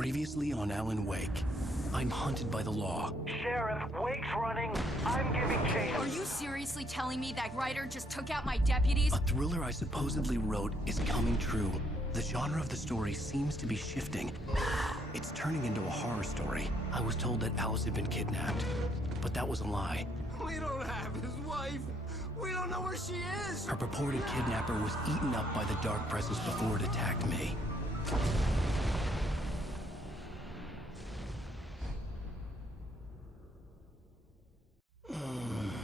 Previously on Alan Wake. I'm hunted by the law. Sheriff, Wake's running. I'm giving chase. Are you seriously telling me that writer just took out my deputies? A thriller I supposedly wrote is coming true. The genre of the story seems to be shifting. It's turning into a horror story. I was told that Alice had been kidnapped, but that was a lie. We don't have his wife. We don't know where she is. Her purported kidnapper was eaten up by the dark presence before it attacked me.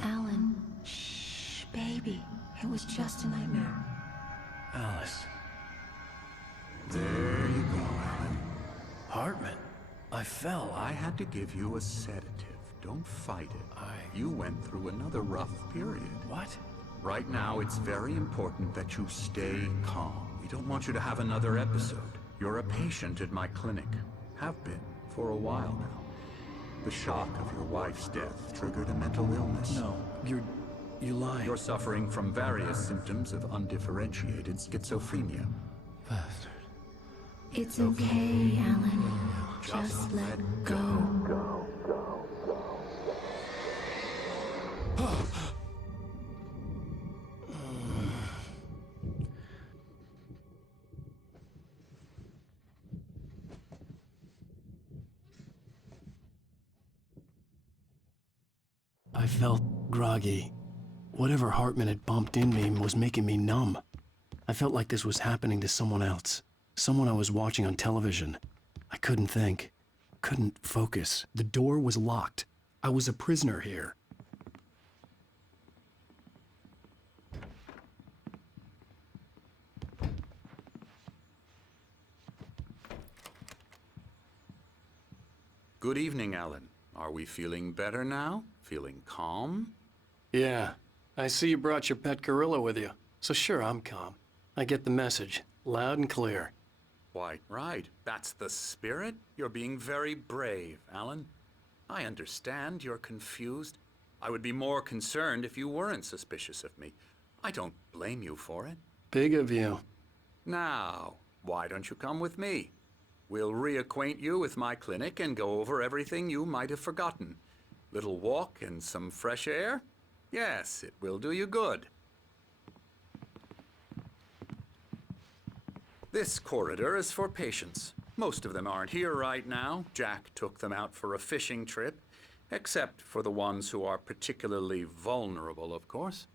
Alan, shh, baby. It was just a nightmare. Alice. There you go, Alan. Hartman. I fell. I had to give you a sedative. Don't fight it. You went through another rough period. What? Right now, it's very important that you stay calm. We don't want you to have another episode. You're a patient at my clinic. Have been for a while now. The shock of your wife's death triggered a mental illness. No, you're lying. You're suffering from various symptoms of undifferentiated schizophrenia. Bastard. It's okay, Alan. Just let go. I felt groggy. Whatever Hartman had bumped in me was making me numb. I felt like this was happening to someone else. Someone I was watching on television. I couldn't think. Couldn't focus. The door was locked. I was a prisoner here. Good evening, Alan. Are we feeling better now? Feeling calm? Yeah. I see you brought your pet gorilla with you. So sure, I'm calm. I get the message. Loud and clear. Quite right. That's the spirit. You're being very brave, Alan. I understand you're confused. I would be more concerned if you weren't suspicious of me. I don't blame you for it. Big of you. Now, why don't you come with me? We'll reacquaint you with my clinic and go over everything you might have forgotten. Little walk and some fresh air? Yes, it will do you good. This corridor is for patients. Most of them aren't here right now. Jack took them out for a fishing trip, except for the ones who are particularly vulnerable, of course.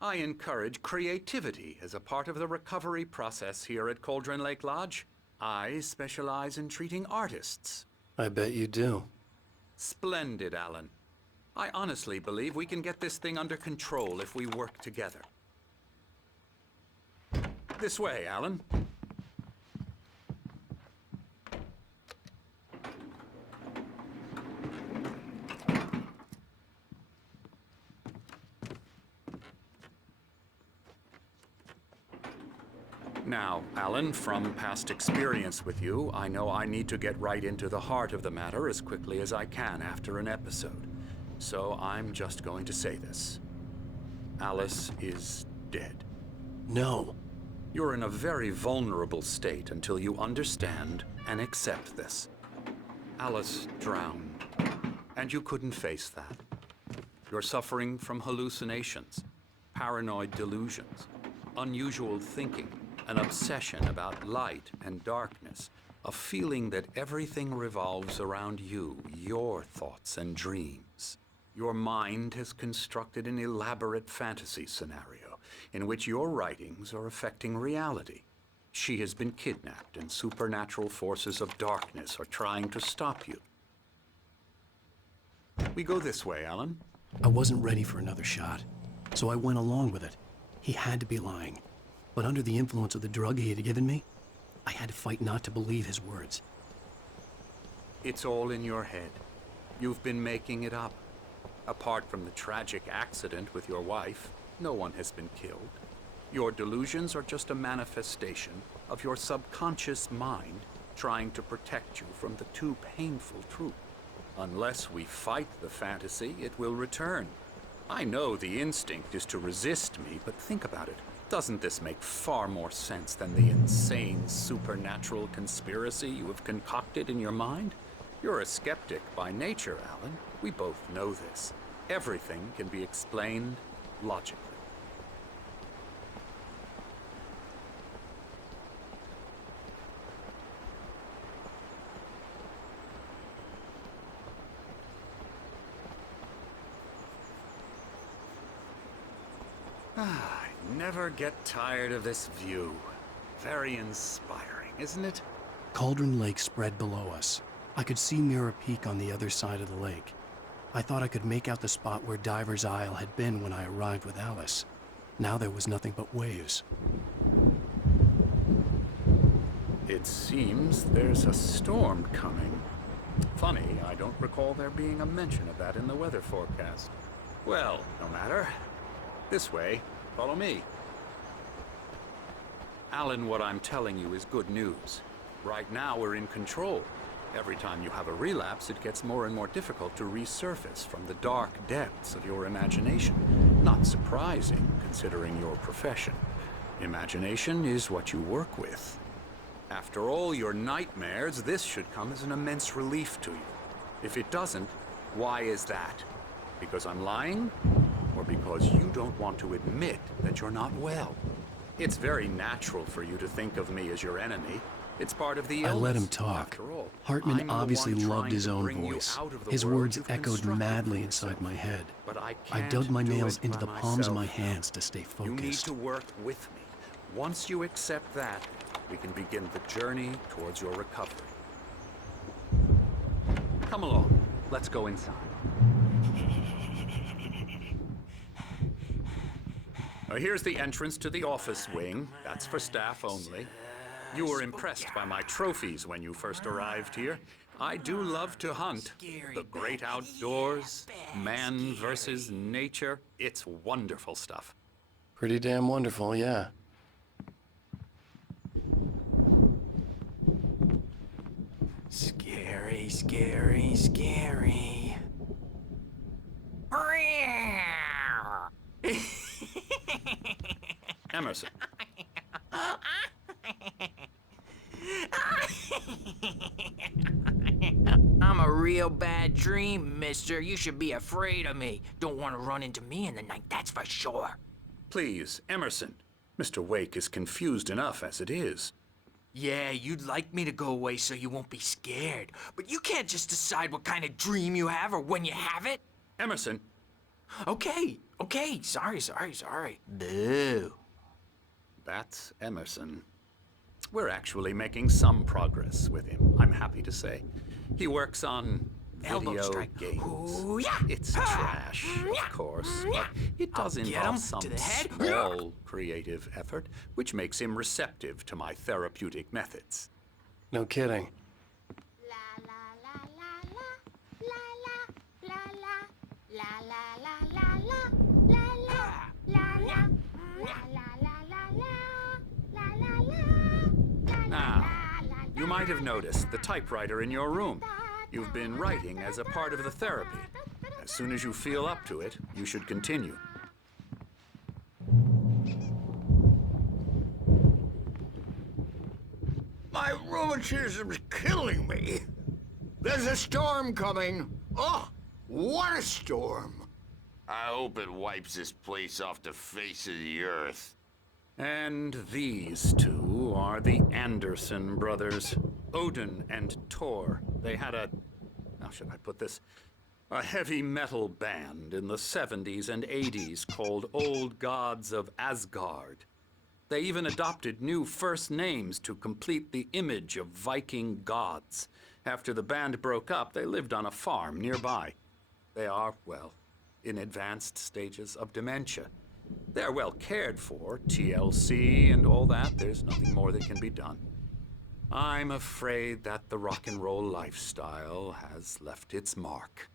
I encourage creativity as a part of the recovery process here at Cauldron Lake Lodge. I specialize in treating artists. I bet you do. Splendid, Alan. I honestly believe we can get this thing under control if we work together. This way, Alan. Now, Alan, from past experience with you, I know I need to get right into the heart of the matter as quickly as I can after an episode. So I'm just going to say this. Alice is dead. No. You're in a very vulnerable state until you understand and accept this. Alice drowned, and you couldn't face that. You're suffering from hallucinations, paranoid delusions, unusual thinking, an obsession about light and darkness, a feeling that everything revolves around you, your thoughts and dreams. Your mind has constructed an elaborate fantasy scenario in which your writings are affecting reality. She has been kidnapped and supernatural forces of darkness are trying to stop you. We go this way, Alan. I wasn't ready for another shot, so I went along with it. He had to be lying. But under the influence of the drug he had given me, I had to fight not to believe his words. It's all in your head. You've been making it up. Apart from the tragic accident with your wife, no one has been killed. Your delusions are just a manifestation of your subconscious mind trying to protect you from the too painful truth. Unless we fight the fantasy, it will return. I know the instinct is to resist me, but think about it. Doesn't this make far more sense than the insane supernatural conspiracy you have concocted in your mind? You're a skeptic by nature, Alan. We both know this. Everything can be explained logically. I never get tired of this view. Very inspiring, isn't it? Cauldron Lake spread below us. I could see Mirror Peak on the other side of the lake. I thought I could make out the spot where Diver's Isle had been when I arrived with Alice. Now there was nothing but waves. It seems there's a storm coming. Funny, I don't recall there being a mention of that in the weather forecast. Well, no matter. This way. Follow me. Alan, what I'm telling you is good news. Right now, we're in control. Every time you have a relapse, it gets more and more difficult to resurface from the dark depths of your imagination. Not surprising, considering your profession. Imagination is what you work with. After all your nightmares, this should come as an immense relief to you. If it doesn't, why is that? Because I'm lying? Or because you don't want to admit that you're not well? It's very natural for you to think of me as your enemy. It's part of the illness. I let him talk. After all, Hartman I'm the obviously one loved trying his to own bring you voice. out of the His world words you've echoed constructed madly for inside yourself. my head. But I I can't dug my do nails it into by the palms of my myself. hands to stay You need focused. to work with me. Once you accept that, we can begin the journey towards your recovery. Come along. Let's go inside. Now, here's the entrance to the office wing. That's for staff only. You were impressed by my trophies when you first arrived here. I do love to hunt. The great outdoors, man versus nature. It's wonderful stuff. Pretty damn wonderful, yeah. Scary, scary, scary. Emerson. I'm a real bad dream, mister. You should be afraid of me. Don't want to run into me in the night, that's for sure. Please, Emerson. Mr. Wake is confused enough as it is. Yeah, you'd like me to go away so you won't be scared. But you can't just decide what kind of dream you have or when you have it. Emerson. Okay, sorry. Boo. That's Emerson. We're actually making some progress with him, I'm happy to say. He works on Elbow video strike. games. Ooh, yeah. It's trash, of course, but it does I'll get involve him some to the head. small creative effort, which makes him receptive to my therapeutic methods. No kidding. Now, you might have noticed the typewriter in your room. You've been writing as a part of the therapy. As soon as you feel up to it, you should continue. My rheumatism's killing me. There's a storm coming. Oh, what a storm. I hope it wipes this place off the face of the earth. And these two are the Anderson brothers, Odin and Tor. They had how should I put this? A heavy metal band in the 70s and 80s called Old Gods of Asgard. They even adopted new first names to complete the image of Viking gods. After the band broke up, they lived on a farm nearby. They are, well, in advanced stages of dementia. They're well cared for, TLC and all that. There's nothing more that can be done. I'm afraid that the rock and roll lifestyle has left its mark.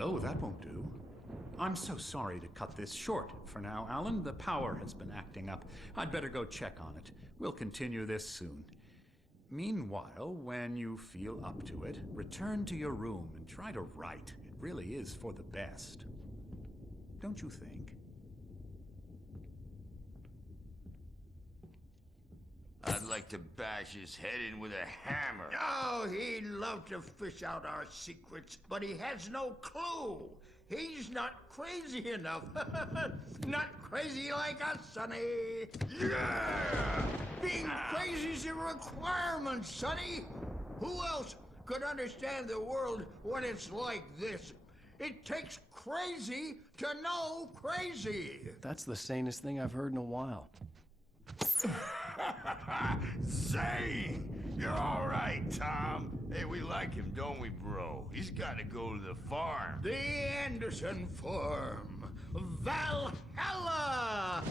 Oh, that won't do. I'm so sorry to cut this short for now, Alan. The power has been acting up. I'd better go check on it. We'll continue this soon. Meanwhile, when you feel up to it, return to your room and try to write. It really is for the best. Don't you think? I'd like to bash his head in with a hammer. Oh, he'd love to fish out our secrets, but he has no clue. He's not crazy enough. Not crazy like us, Sonny. Yeah! Being crazy's a requirement, Sonny. Who else could understand the world when it's like this? It takes crazy to know crazy. That's the sanest thing I've heard in a while. Zane! You're all right, Tom. Hey, we like him, don't we, bro? He's got to go to the farm. The Anderson Farm. Valhalla!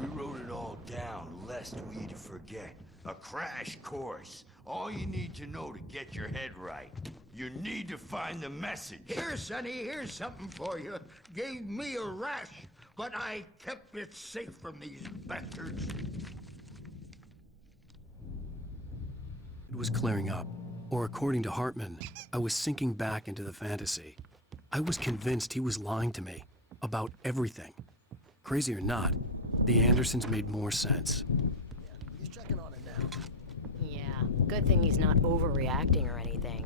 We wrote it all down, lest we forget. A crash course. All you need to know to get your head right. You need to find the message. Here, Sonny, here's something for you. Gave me a rash, but I kept it safe from these bastards. It was clearing up, or according to Hartman, I was sinking back into the fantasy. I was convinced he was lying to me about everything. Crazy or not, the Andersons made more sense. He's checking on it now. Yeah, good thing he's not overreacting or anything.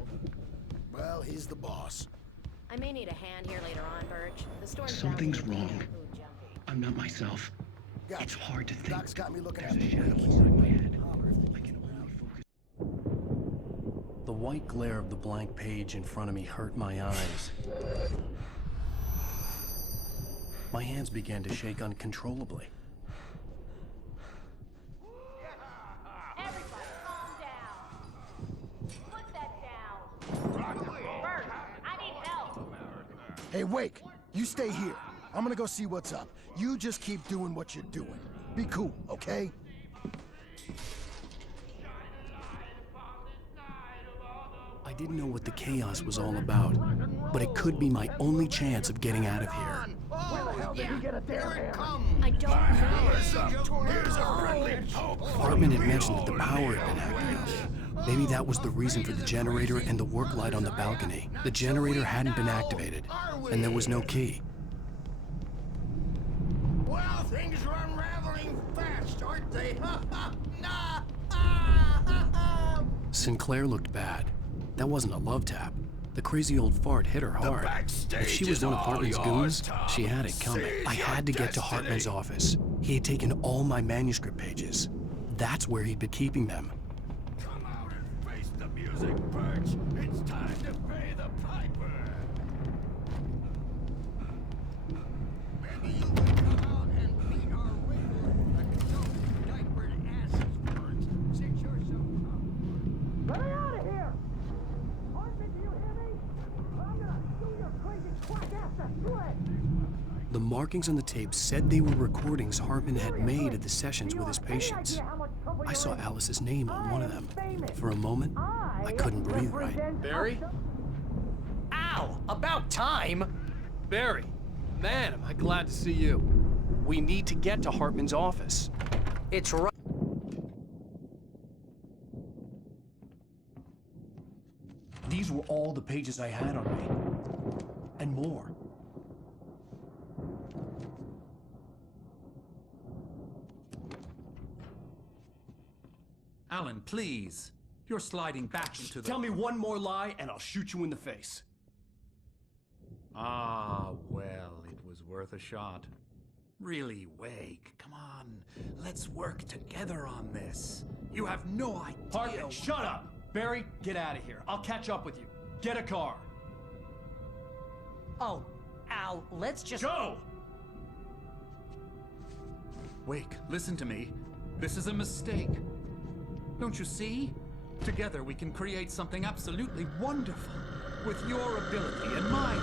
Well, he's the boss. I may need a hand here later on, Birch. The storm's Something's bouncing wrong. and food jumpy. I'm not myself. Gotcha. It's hard to think. Doc's got me looking There's at a the shadow wheel. inside my head. I can only focus. The white glare of the blank page in front of me hurt my eyes. My hands began to shake uncontrollably. Everybody, calm down. Put that down. Bert, I need help. Hey, Wake, you stay here. I'm gonna go see what's up. You just keep doing what you're doing. Be cool, okay? I didn't know what the chaos was all about, but it could be my only chance of getting out of here. Where the hell did he get a damn hammer? I don't know. Here's a friendly poke. Hartman had mentioned that the power had been activated. Maybe that was the reason for the generator and the work light on the balcony. The generator hadn't been activated, and there was no key. Well, things are unraveling fast, aren't they? Sinclair looked bad. That wasn't a love tap. The crazy old fart hit her hard. If she was one of Hartman's goons, she had it coming. I had to get to Hartman's office. He had taken all my manuscript pages. That's where he'd been keeping them. Come out and face the music, Birch. It's time to pay the piper. Maybe you could come out and beat our regular diapered asses, Bert, since you're so tough. Let me out of here! Hartman, do you hear me? I'm gonna sue your crazy quack ass to shreds! The markings on the tape said they were recordings Hartman had made at the sessions with his patients. I saw Alice's name on one of them. For a moment, I couldn't breathe right. Barry? Ow! About time! Barry, man, am I glad to see you. We need to get to Hartman's office. It's right. These were all the pages I had on me. And more. Alan, please. You're sliding back into the... Tell me one more lie and I'll shoot you in the face. Ah, well, it was worth a shot. Really, Wake, come on. Let's work together on this. You have no idea... Hartman, shut up! Barry, get out of here. I'll catch up with you. Get a car. Oh, Al, let's just... Go! Wake, listen to me. This is a mistake. Don't you see? Together we can create something absolutely wonderful. With your ability and mine.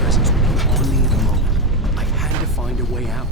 Presence would be on me in a moment. I had to find a way out.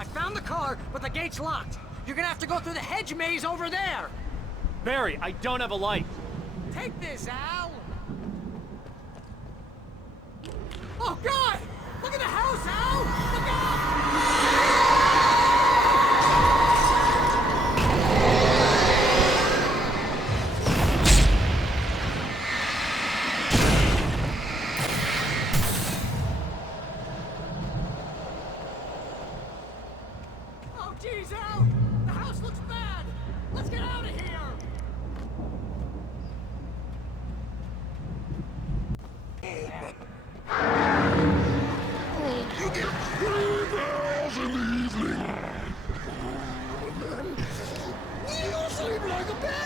I found the car, but the gate's locked. You're gonna have to go through the hedge maze over there. Barry, I don't have a light. Take this, Al. Oh, God! Look at the house, Al! Look out! Oh, geez, Al! The house looks bad! Let's get out of here! You get 3 girls in the evening. You sleep like a baby.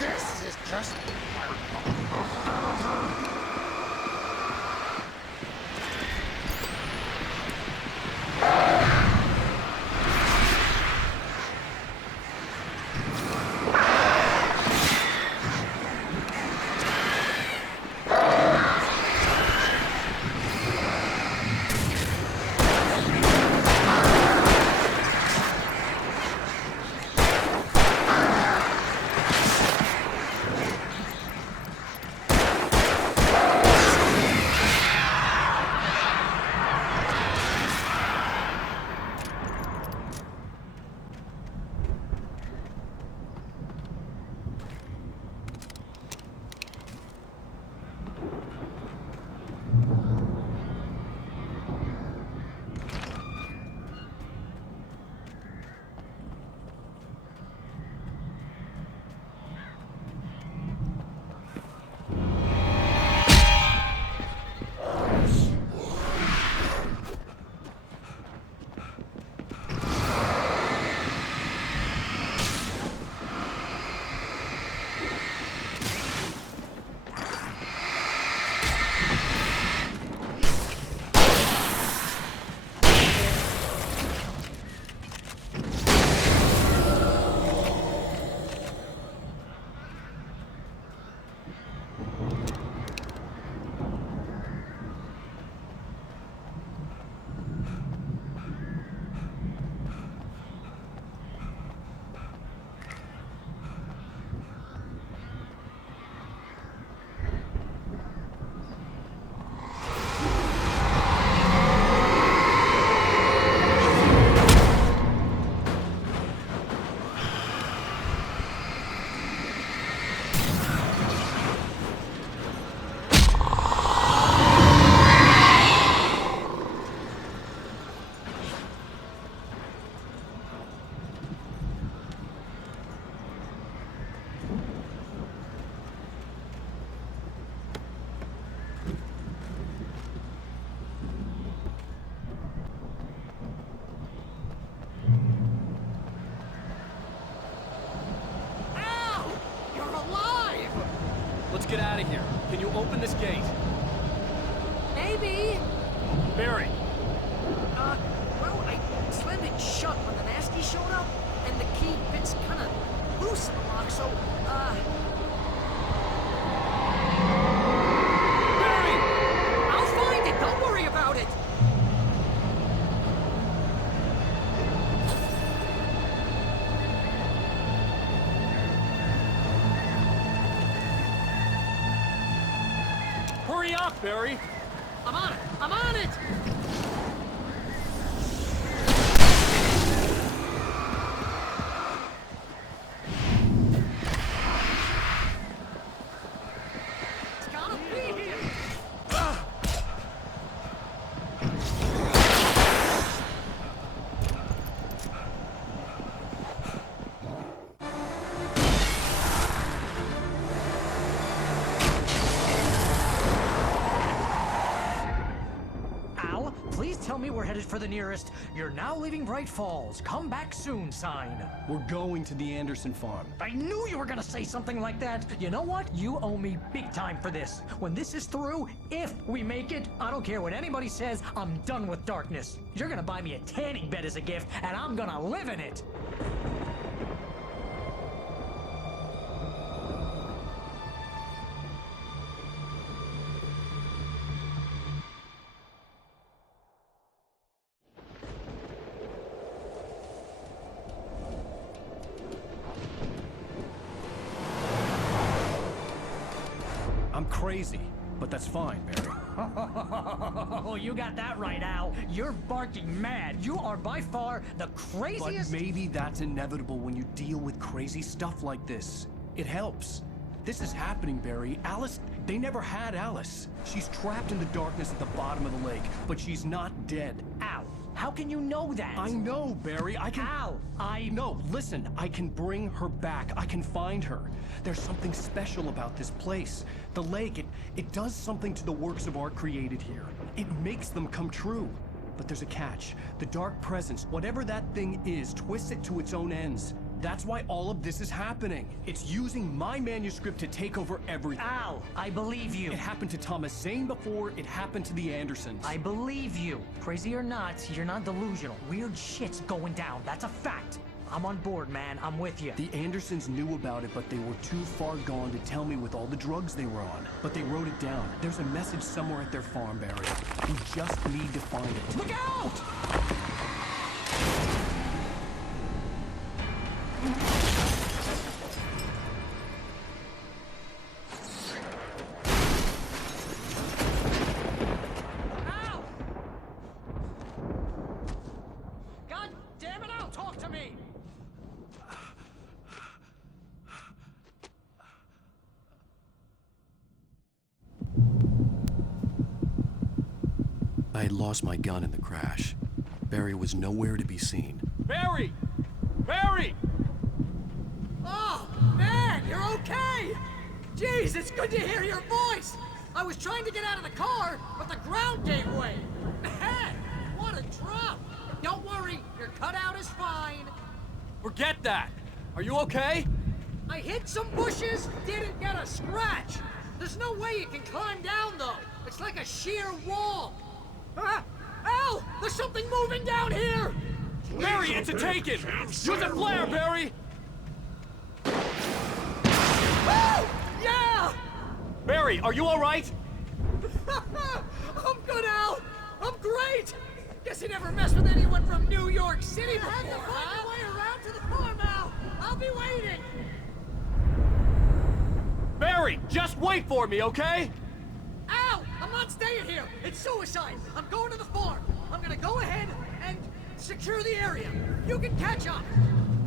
This is just... get out of here. Can you open this gate? Maybe. Barry. Well, I slammed it shut when the nasty showed up, and the key fits kind of loose in the lock, so, Barry! I'll find it, don't worry about it! Hurry up, Barry! I'm on it! I'm on it! It's gotta be here! we're headed for the nearest "You're now leaving Bright Falls. Come back soon" sign. We're going to the Anderson farm. I knew you were gonna say something like that. You know what? You owe me big time for this. When this is through, if we make it, I don't care what anybody says, I'm done with darkness. You're gonna buy me a tanning bed as a gift, and I'm gonna live in it. I'm crazy, but that's fine, Barry. Oh, you got that right, Al. You're barking mad. You are by far the craziest. But maybe that's inevitable when you deal with crazy stuff like this. It helps. This is happening, Barry. Alice, they never had Alice. She's trapped in the darkness at the bottom of the lake, but she's not dead. Al, how can you know that? I know, Barry. I can... Al, No, listen. I can bring her back. I can find her. There's something special about this place. The lake, it does something to the works of art created here. It makes them come true. But there's a catch. The dark presence, whatever that thing is, twists it to its own ends. That's why all of this is happening. It's using my manuscript to take over everything. Al, I believe you. It happened to Thomas Zane before, it happened to the Andersons. I believe you. Crazy or not, you're not delusional. Weird shit's going down. That's a fact. I'm on board, man. I'm with you. The Andersons knew about it, but they were too far gone to tell me with all the drugs they were on. But they wrote it down. There's a message somewhere at their farm, Barry. We just need to find it. Look out! Ow! God damn it, Al, talk to me! I had lost my gun in the crash. Barry was nowhere to be seen. Barry! Barry! Oh, man, you're okay! Jeez, it's good to hear your voice! I was trying to get out of the car, but the ground gave way. Man, what a drop! Don't worry, your cutout is fine. Forget that! Are you okay? I hit some bushes, didn't get a scratch. There's no way you can climb down, though. It's like a sheer wall. Ah! Al! There's something moving down here! Barry, it's a taken! Use a flare, Barry! Woo! Yeah! Barry, are you alright? I'm good, Al! I'm great! Guess you never messed with anyone from New York City before, I had to find my way around to the farm, Al! I'll be waiting! Barry, just wait for me, okay? Al! I'm not staying here! It's suicide! I'm going to the farm! I'm gonna go ahead and secure the area. You can catch up!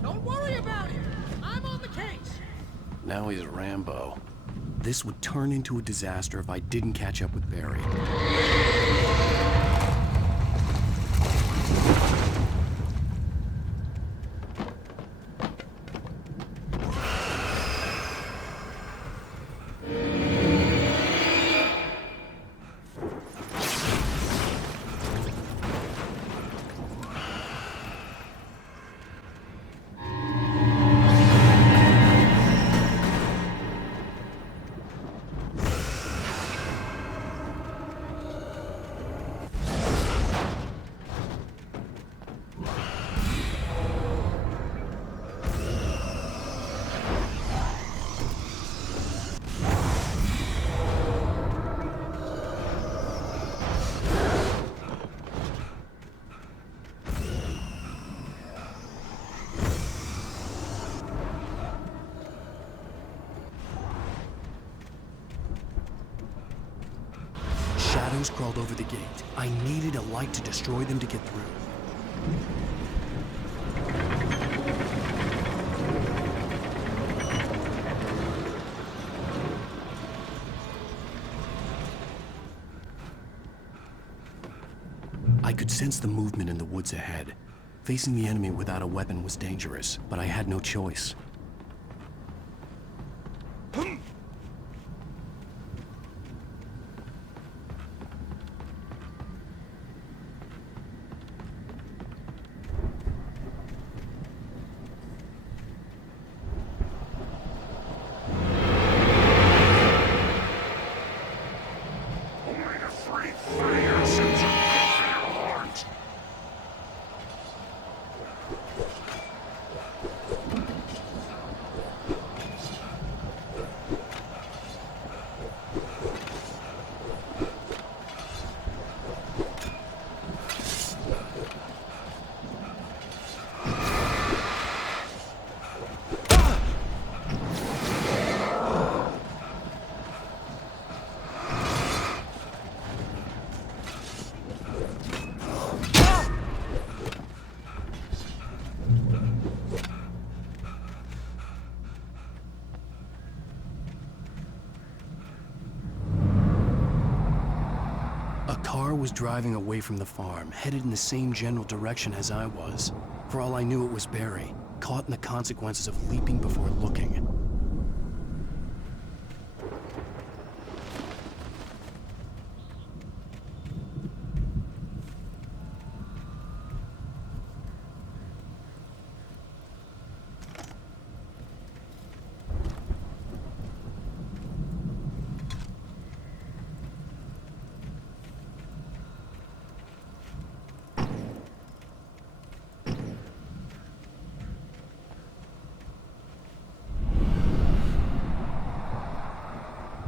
Don't worry about it! I'm on the case! Now he's Rambo. This would turn into a disaster if I didn't catch up with Barry. Shadows crawled over the gate. I needed a light to destroy them to get through. I could sense the movement in the woods ahead. Facing the enemy without a weapon was dangerous, but I had no choice. car was driving away from the farm, headed in the same general direction as I was. For all I knew, it was Barry, caught in the consequences of leaping before looking.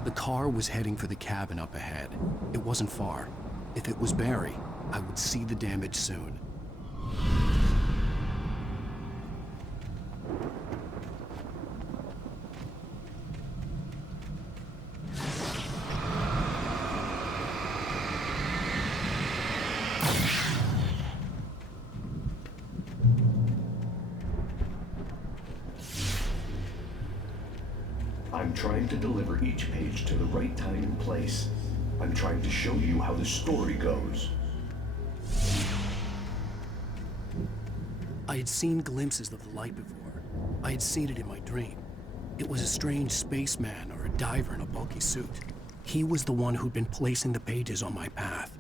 The car was heading for the cabin up ahead. It wasn't far. If it was Barry, I would see the damage soon. I'm trying to deliver each page to the right time and place. I'm trying to show you how the story goes. I had seen glimpses of the light before. I had seen it in my dream. It was a strange spaceman or a diver in a bulky suit. He was the one who'd been placing the pages on my path.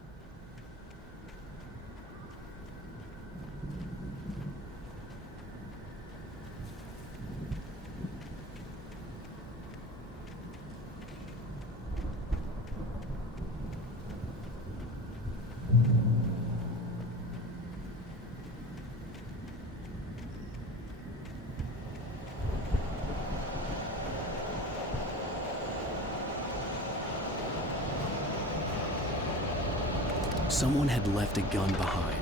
Someone had left a gun behind.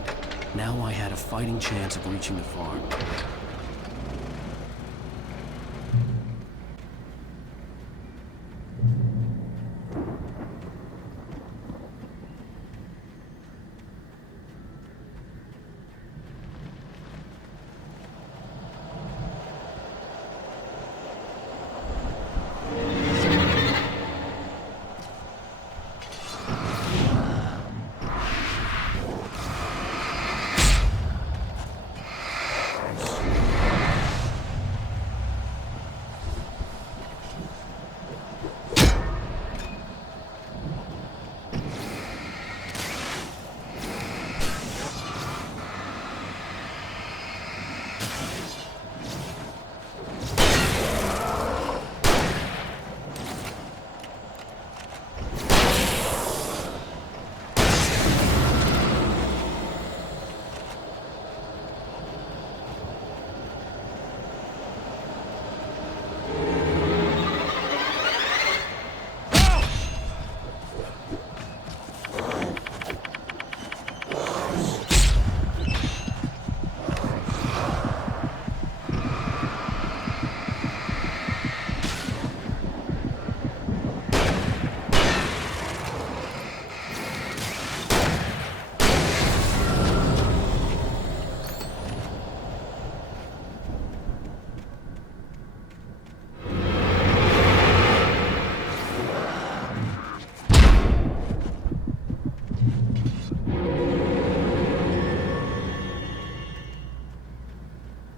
Now I had a fighting chance of reaching the farm.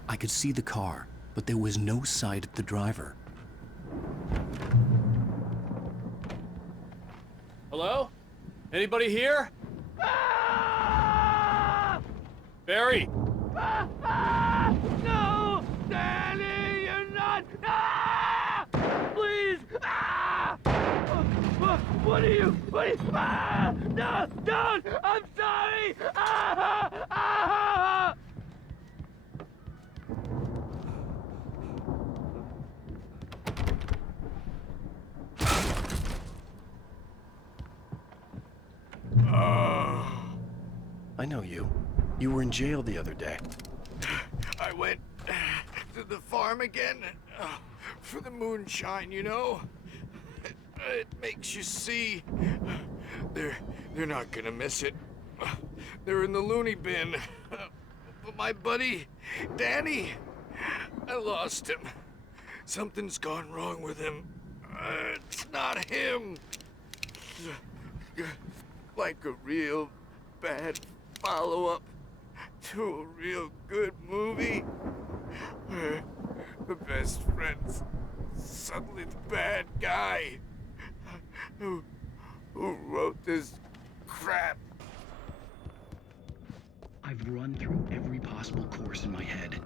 I could see the car, but there was no sight of the driver. Hello? Anybody here? Barry! No! Danny, you're not! Please! What are you? No! Don't! I'm sorry! I know you. You were in jail the other day. I went to the farm again for the moonshine, you know? It makes you see. They're not gonna miss it. They're in the loony bin. But my buddy, Danny, I lost him. Something's gone wrong with him. It's not him. like a real bad follow-up to a real good movie where the best friend's suddenly the bad guy who wrote this crap. I've run through every possible course in my head.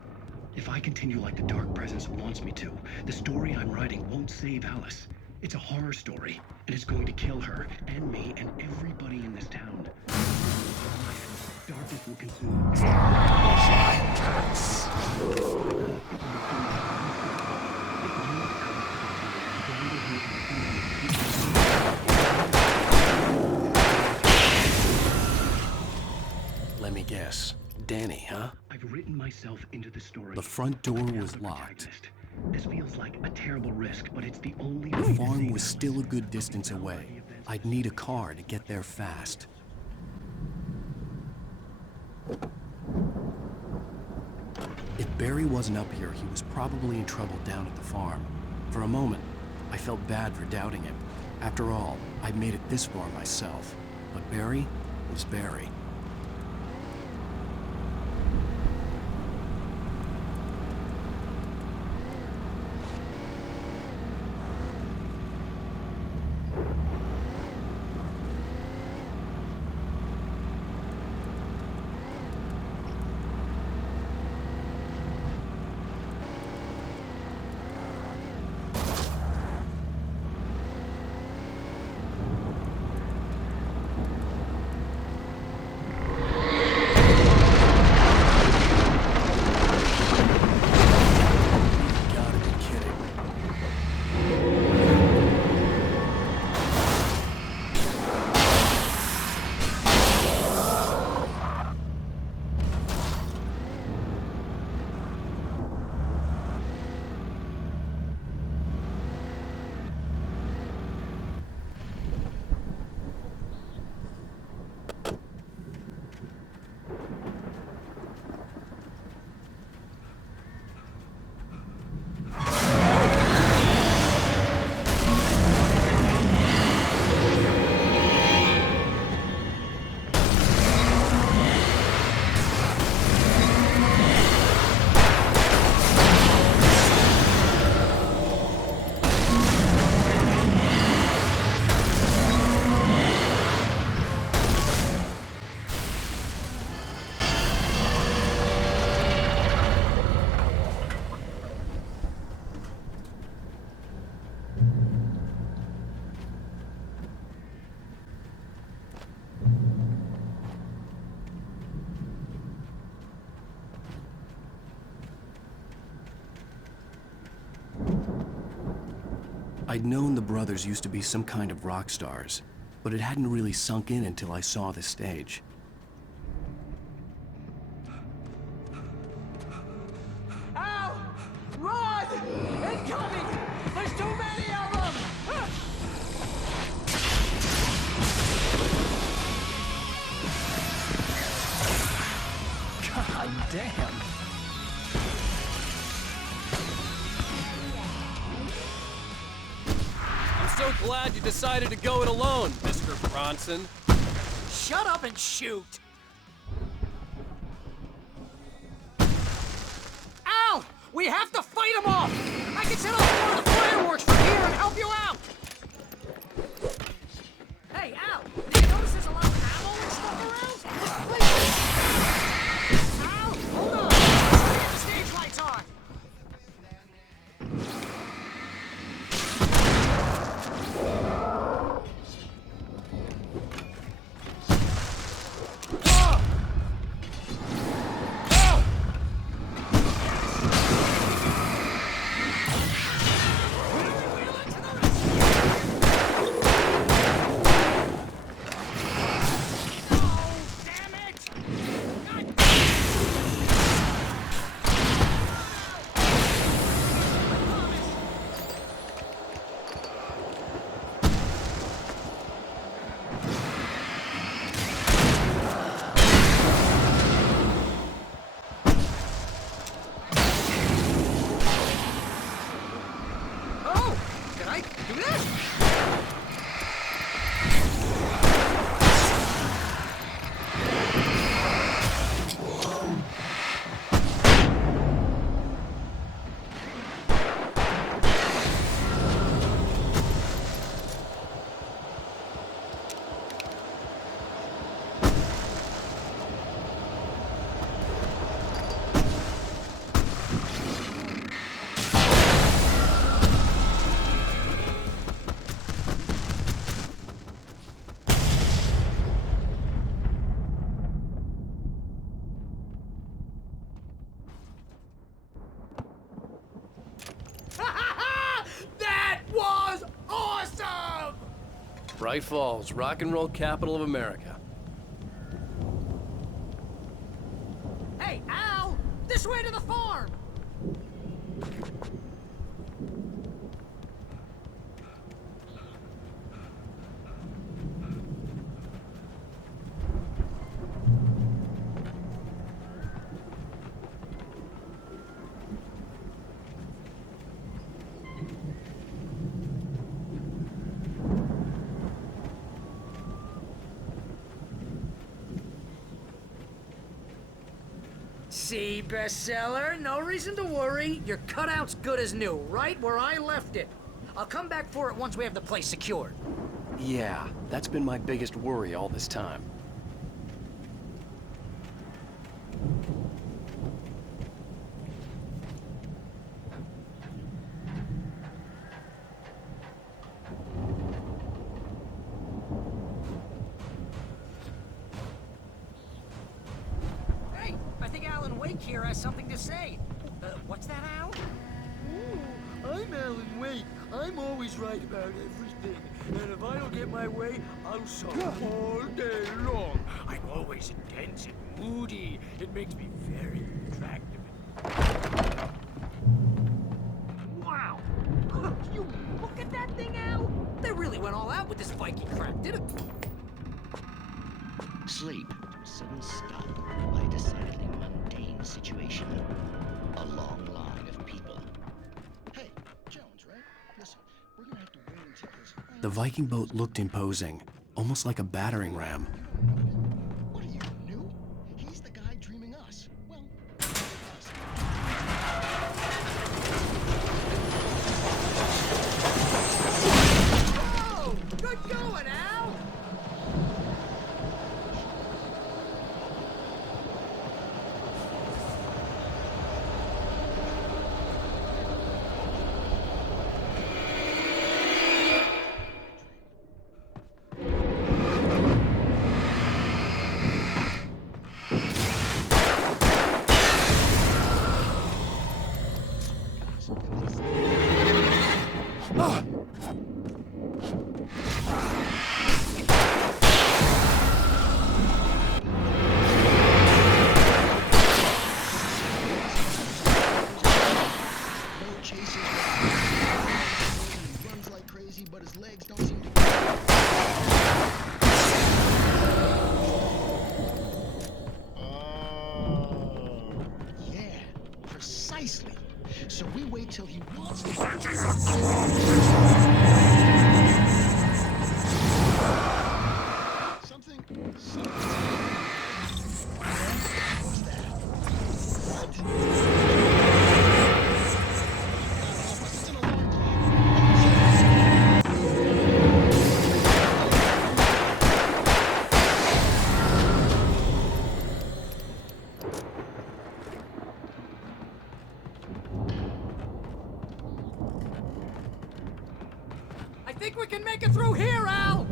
If I continue like the Dark Presence wants me to, the story I'm writing won't save Alice. It's a horror story, and it's going to kill her, and me, and everybody in this town. Darkness will consume. Let me guess. Danny, huh? I've written myself into the story. The front door was locked. This feels like a terrible risk, but it's the only The way to farm save was Alice. still a good distance away. I'd need a car to get there fast. If Barry wasn't up here, he was probably in trouble down at the farm. For a moment, I felt bad for doubting him. After all, I'd made it this far myself. But Barry was Barry. I'd known the brothers used to be some kind of rock stars, but it hadn't really sunk in until I saw the stage. Ow! Run! Incoming! There's too many of them! God damn. I'm so glad you decided to go it alone, Mr. Bronson. Shut up and shoot! Al! We have to fight them off! I can set off more of the fireworks from here and help you out! Hey, Al! Did you notice there's a lot of ammo and stuff around? Wait. Al, hold on! Let's get the stage lights on! Bright Falls, rock and roll capital of America. Hey, Al! This way to the farm! See, bestseller, no reason to worry. Your cutout's good as new, right where I left it. I'll come back for it once we have the place secured. Yeah, that's been my biggest worry all this time. Hey, I think Alan Wake here has something to say. What's that, Al? I'm Alan Wake. I'm always right about everything. And if I don't get my way, I'll sulk all day long. I'm always intense and moody. It makes me very attractive. Wow! You look at that thing, Al! They really went all out with this Viking crap, didn't it? Sleep. Sudden stop. By a decidedly mundane situation. A long line of people. Hey, Jones, right? Listen, we're gonna have to wait until this... The Viking boat looked imposing, almost like a battering ram. What are you, new? He's the guy dreaming us. Well, us. Whoa! Good going, Al! Runs like crazy, but his legs don't seem to... Oh, yeah, precisely. So we wait till he wants to... Something... What's that? What? I think we can make it through here, Al!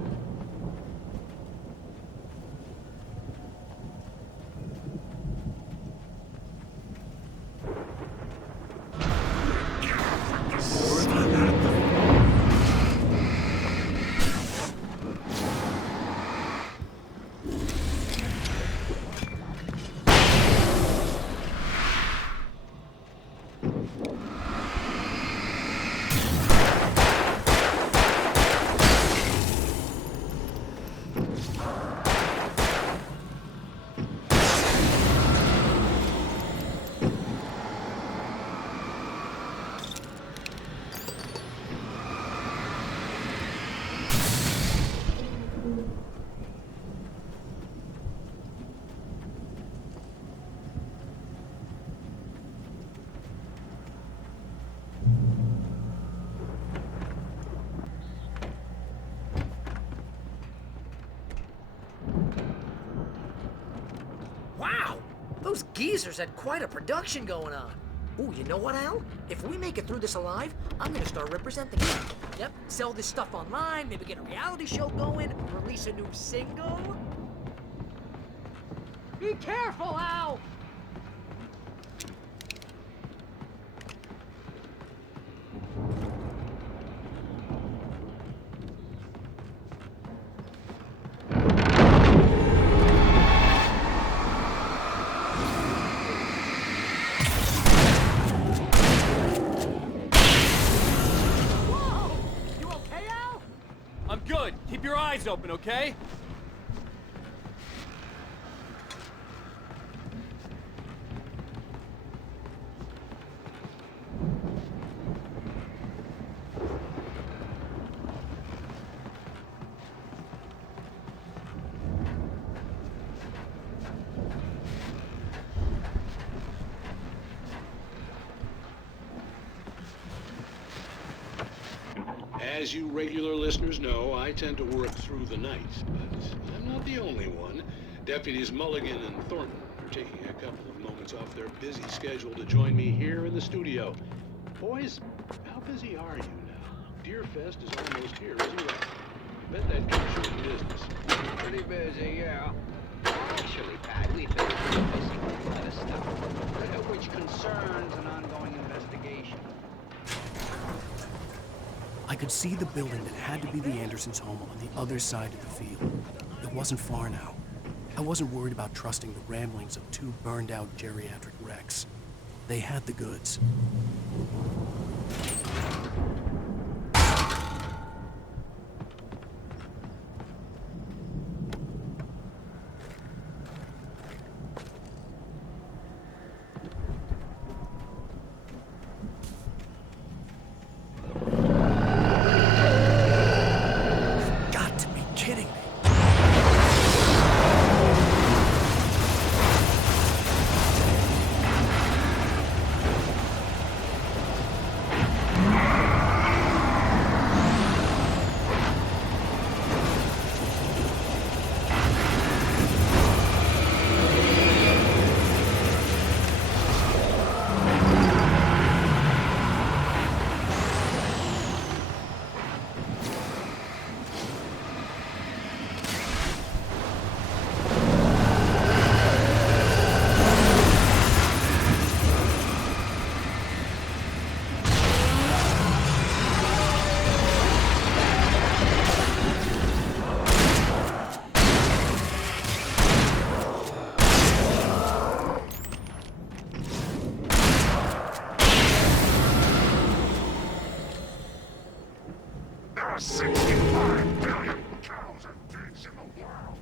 Wow! Those geezers had quite a production going on. Ooh, you know what, Al? If we make it through this alive, I'm gonna start representing it. Yep, sell this stuff online, maybe get a reality show going, release a new single. Be careful, Al! eyes open, okay? As you regular listeners know, I tend to work through the night, but I'm not the only one. Deputies Mulligan and Thornton are taking a couple of moments off their busy schedule to join me here in the studio. Boys, how busy are you now? Deerfest is almost here, isn't it? I bet that keeps you in business. Pretty busy, yeah. Actually, Pat, we've been pretty busy with a lot of stuff, which concerns an ongoing investigation. I could see the building that had to be the Andersons' home on the other side of the field. It wasn't far now. I wasn't worried about trusting the ramblings of two burned-out geriatric wrecks. They had the goods. are 65 billion cows and pigs in the world.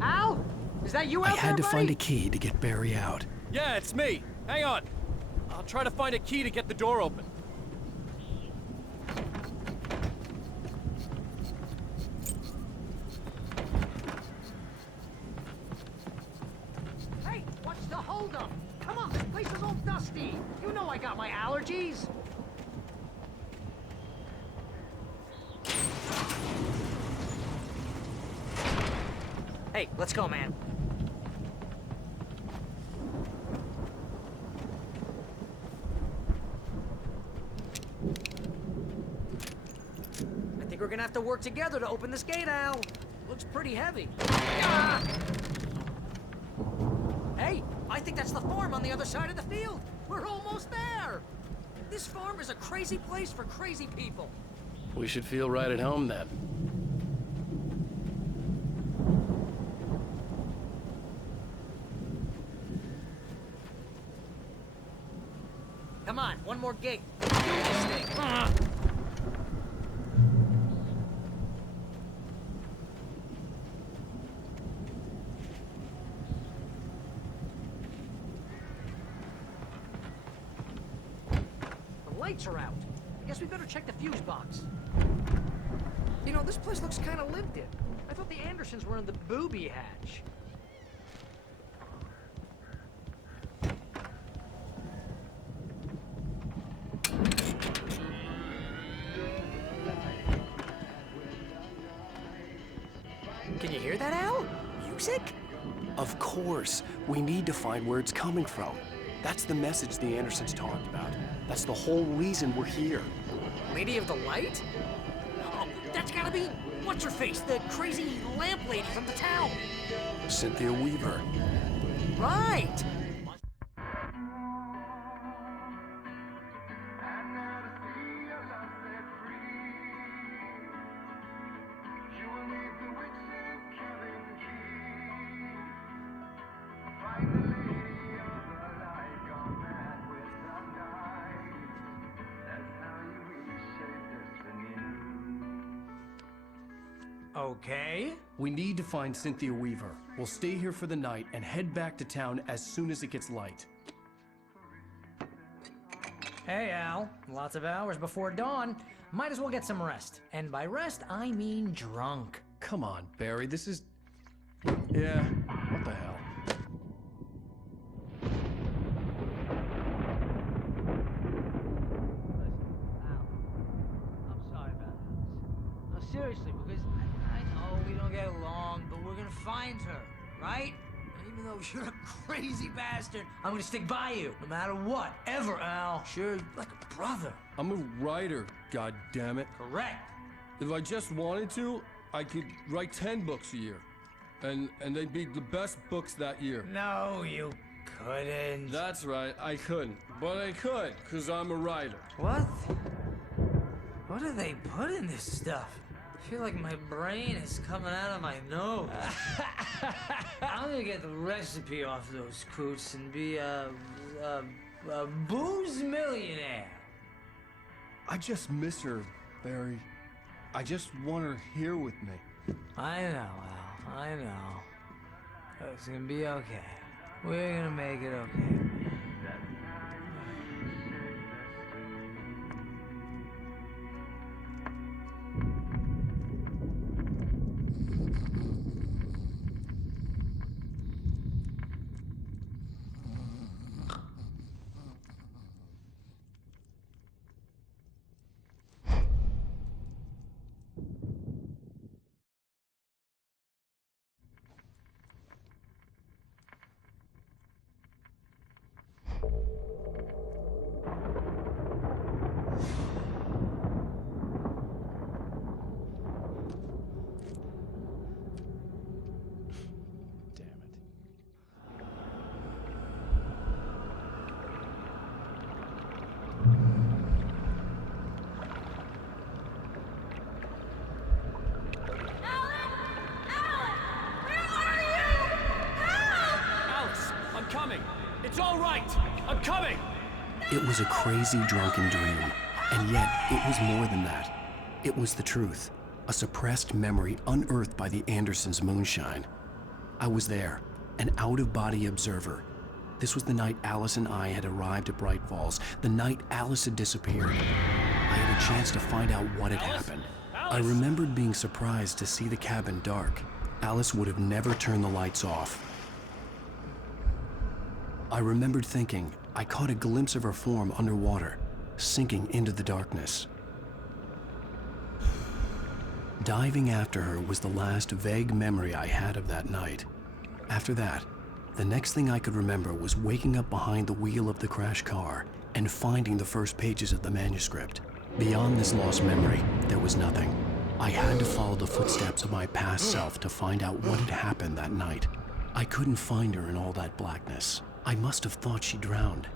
Al? Is that you out I had to there, find buddy? a key to get Barry out. Yeah, it's me. Hang on. I'll try to find a key to get the door open. Hey, what's the holdup? Come on, this place is all dusty. You know I got my allergies. Hey, let's go, man. I think we're gonna have to work together to open this gate, Al. Looks pretty heavy. Ah! Hey, I think that's the farm on the other side of the field. We're almost there. This farm is a crazy place for crazy people. We should feel right at home then. Come on, one more gate. Do this thing. The lights are out. I guess we better check the fuse box. You know, this place looks kind of lived in. I thought the Andersons were in the booby hatch. music? Of course. We need to find where it's coming from. That's the message the Andersons talked about. That's the whole reason we're here. Lady of the Light? Oh, that's gotta be what's-her-face, the crazy lamp lady from the town. Cynthia Weaver. Right! Okay. We need to find Cynthia Weaver. We'll stay here for the night and head back to town as soon as it gets light. Hey, Al. Lots of hours before dawn. Might as well get some rest. And by rest, I mean drunk. Come on, Barry, this is... Yeah, what the hell? I'm sorry about this. No, seriously, because I know we don't get along, but we're gonna find her, right? And even though you're a crazy bastard, I'm gonna stick by you, no matter what, ever, Al. Sure, like a brother. I'm a writer, goddammit. Correct. If I just wanted to, I could write 10 books a year. And they'd be the best books that year. No, you couldn't. That's right, I couldn't. But I could, because I'm a writer. What? What do they put in this stuff? I feel like my brain is coming out of my nose. I'm gonna get the recipe off those coots and be a booze millionaire. I just miss her, Barry. I just want her here with me. I know, Al. I know. It's gonna be okay. We're gonna make it okay. It's all right! I'm coming! It was a crazy, drunken dream, and yet it was more than that. It was the truth, a suppressed memory unearthed by the Andersons' moonshine. I was there, an out-of-body observer. This was the night Alice and I had arrived at Bright Falls, the night Alice had disappeared. I had a chance to find out what had happened. I remembered being surprised to see the cabin dark. Alice would have never turned the lights off. I remembered thinking I caught a glimpse of her form underwater, sinking into the darkness. Diving after her was the last vague memory I had of that night. After that, the next thing I could remember was waking up behind the wheel of the crash car and finding the first pages of the manuscript. Beyond this lost memory, there was nothing. I had to follow the footsteps of my past self to find out what had happened that night. I couldn't find her in all that blackness. I must have thought she drowned.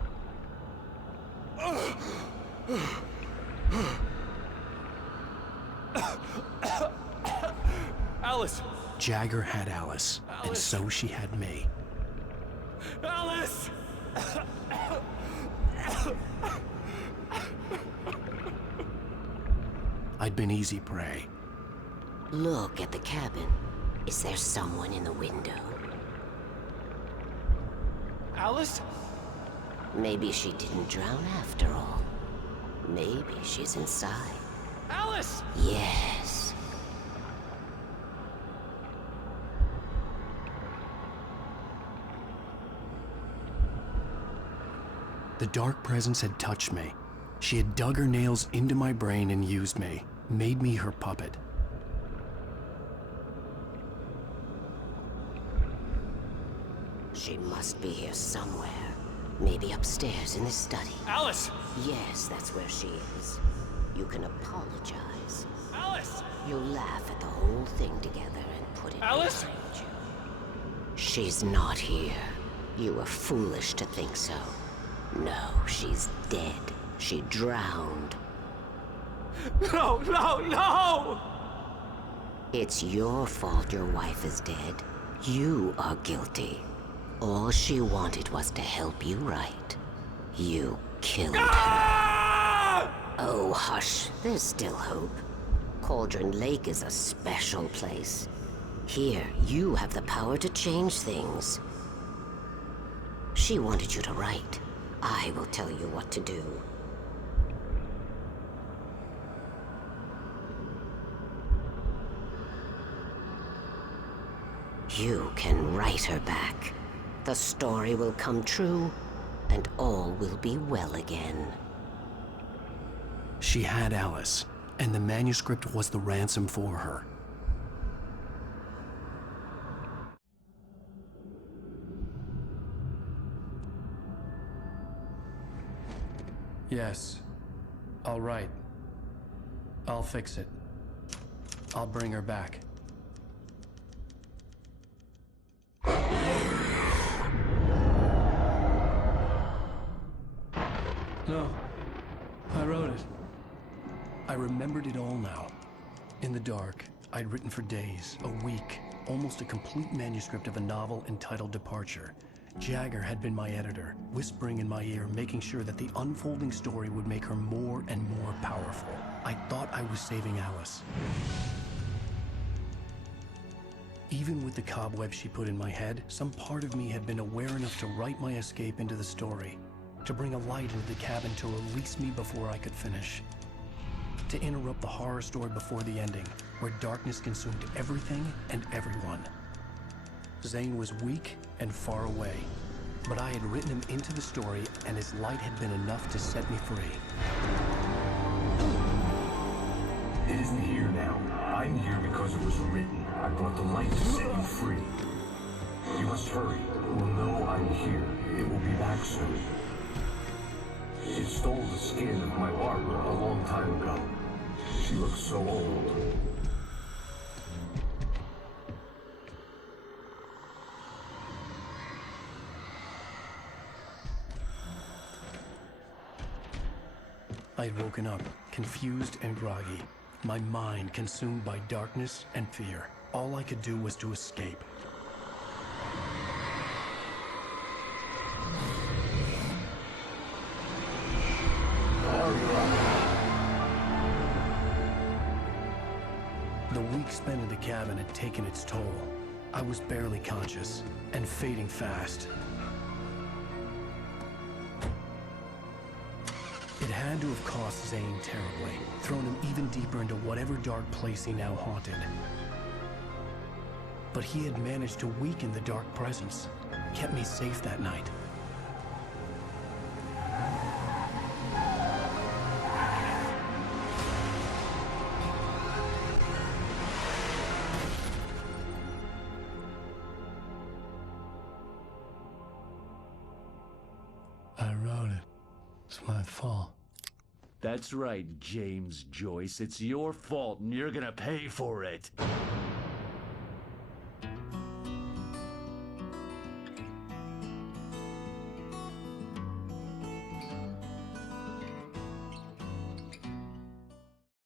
Alice! Jagger had Alice, and so she had me. Alice! I'd been easy prey. Look at the cabin. Is there someone in the window? Alice? Maybe she didn't drown after all. Maybe she's inside. Alice! Yes. The dark presence had touched me. She had dug her nails into my brain and used me, made me her puppet. She must be here somewhere. Maybe upstairs in the study. Alice! Yes, that's where she is. You can apologize. Alice! You'll laugh at the whole thing together and put it Alice? behind you. She's not here. You were foolish to think so. No, she's dead. She drowned. No, no, no! It's your fault your wife is dead. You are guilty. All she wanted was to help you right. You killed her. Oh, hush. There's still hope. Cauldron Lake is a special place. Here, you have the power to change things. She wanted you to write. I will tell you what to do. You can write her back. The story will come true, and all will be well again. She had Alice, and the manuscript was the ransom for her. Yes. All right. I'll fix it. I'll bring her back. No. I wrote it. I remembered it all now. In the dark, I'd written for days, a week, almost a complete manuscript of a novel entitled Departure. Jagger had been my editor, whispering in my ear, making sure that the unfolding story would make her more and more powerful. I thought I was saving Alice. Even with the cobweb she put in my head, some part of me had been aware enough to write my escape into the story, to bring a light into the cabin to release me before I could finish. To interrupt the horror story before the ending, where darkness consumed everything and everyone. Zane was weak and far away, but I had written him into the story, and his light had been enough to set me free. It isn't here now. I'm here because it was written. I brought the light to set you free. You must hurry. It will know I'm here. It will be back soon. It stole the skin of my Barbara a long time ago. She looks so old. I'd woken up, confused and groggy, my mind consumed by darkness and fear. All I could do was to escape. The week spent in the cabin had taken its toll. I was barely conscious, and fading fast. It had to have cost Zane terribly, thrown him even deeper into whatever dark place he now haunted. But he had managed to weaken the dark presence, kept me safe that night. I wrote it. It's my fault. That's right, James Joyce. It's your fault, and you're gonna pay for it.